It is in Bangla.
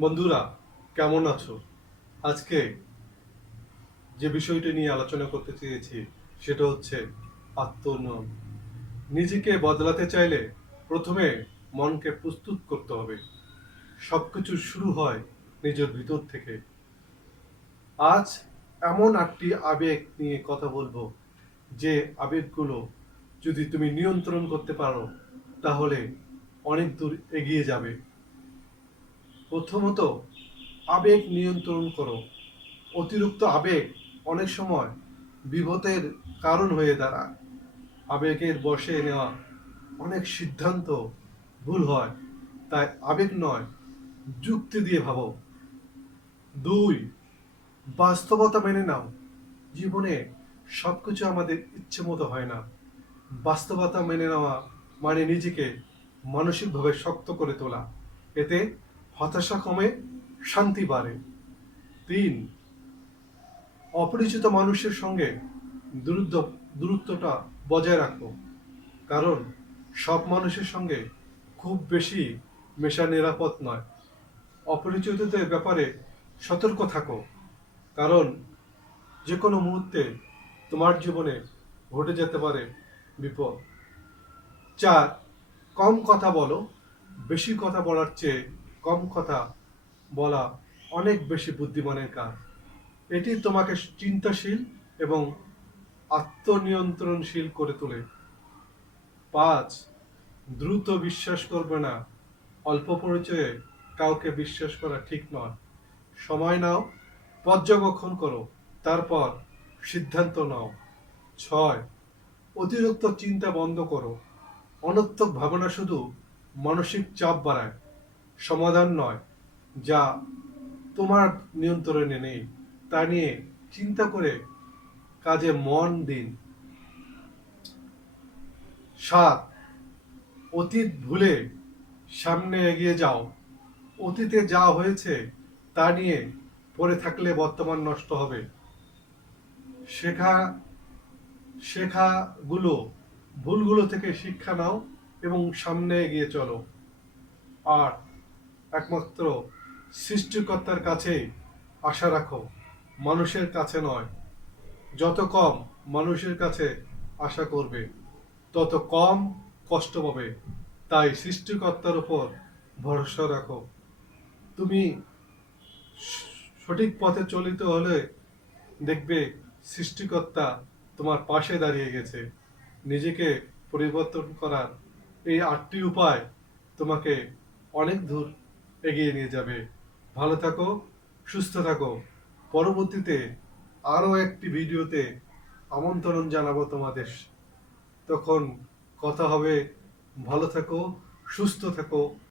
বন্ধুরা, কেমন আছো? আজকে যে বিষয়টি নিয়ে আলোচনা করতে চেয়েছি, সেটা হচ্ছে আত্মোন্নয়ন। নিজেকে বদলাতে চাইলে প্রথমে মনকে প্রস্তুত করতে হবে। সবকিছু শুরু হয় নিজের ভিতর থেকে। আজ এমন একটি আবেগ নিয়ে কথা বলব, যে আবেগগুলো যদি তুমি নিয়ন্ত্রণ করতে পারো, তাহলে অনেক দূর এগিয়ে যাবে। প্রথমত আবেগ নিয়ন্ত্রণ করো। অতিরিক্ত আবেগ অনেক সময় বিপদের কারণ হয়ে দাঁড়ায়। আবেগের বশে নেওয়া অনেক সিদ্ধান্ত ভুল হয়। তাই আবেগ নয়, যুক্তি দিয়ে ভাবো। দুই, বাস্তবতা মেনে নাও। জীবনে সব কিছু আমাদের ইচ্ছে মতো হয় না। বাস্তবতা মেনে নেওয়া মানে নিজেকে মানসিকভাবে শক্ত করে তোলা। এতে হতাশা কমে, শান্তি বাড়ে। তিন, অপরিচিত মানুষের সঙ্গে দূরত্ব, দূরত্বটা বজায় রাখো। কারণ সব মানুষের সঙ্গে খুব বেশি মেশা নিরাপদ নয়। অপরিচিতদের ব্যাপারে সতর্ক থাকো। কারণ যে কোনো মুহূর্তে তোমার জীবনে ঘটে যেতে পারে বিপদ। চার, কম কথা বলো, বেশি কথা বলার চেয়ে কম কথা বলা অনেক বেশি বুদ্ধিমানের কাজ। এটি তোমাকে চিন্তাশীল এবং আত্মনিয়ন্ত্রণশীল করে তোলে। পাঁচ, দ্রুত বিশ্বাস করবে না। অল্প পরিচয়ে কাউকে বিশ্বাস করা ঠিক নয়। সময় নাও, পর্যবেক্ষণ করো, তারপর সিদ্ধান্ত নাও। ছয়, অতিরিক্ত চিন্তা বন্ধ করো। অনর্থক ভাবনা শুধু মানসিক চাপ বাড়ায়। সমাধান নয়, যা তোমার নিয়ন্ত্রণে নেই। তা নিয়ে চিন্তা করে কাজে মন দিন। সাত, অতীত ভুলে সামনে এগিয়ে যাও। অতীতে যা হয়েছে তা নিয়ে পড়ে থাকলে বর্তমান নষ্ট হবে। শেখা, শেখাগুলো, ভুলগুলো থেকে শিক্ষা নাও এবং সামনে এগিয়ে চলো। আর একমাত্র সৃষ্টিকর্তার কাছেই আশা রাখো, মানুষের কাছে নয়। যত কম মানুষের কাছে আশা করবে, তত কম কষ্ট পাবে। তাই সৃষ্টিকর্তার উপর ভরসা রাখো। তুমি সঠিক পথে চলিত হলে দেখবে সৃষ্টিকর্তা তোমার পাশে দাঁড়িয়ে গেছে। নিজেকে পরিবর্তন করার এই আটটি উপায় তোমাকে অনেক দূর এগিয়ে নিয়ে যাবে। ভালো থাকো, সুস্থ থাকো। পরবর্তীতে আরও একটি ভিডিওতে আমন্ত্রণ জানাব তোমাদের। তখন কথা হবে, ভালো থাকো, সুস্থ থাকো।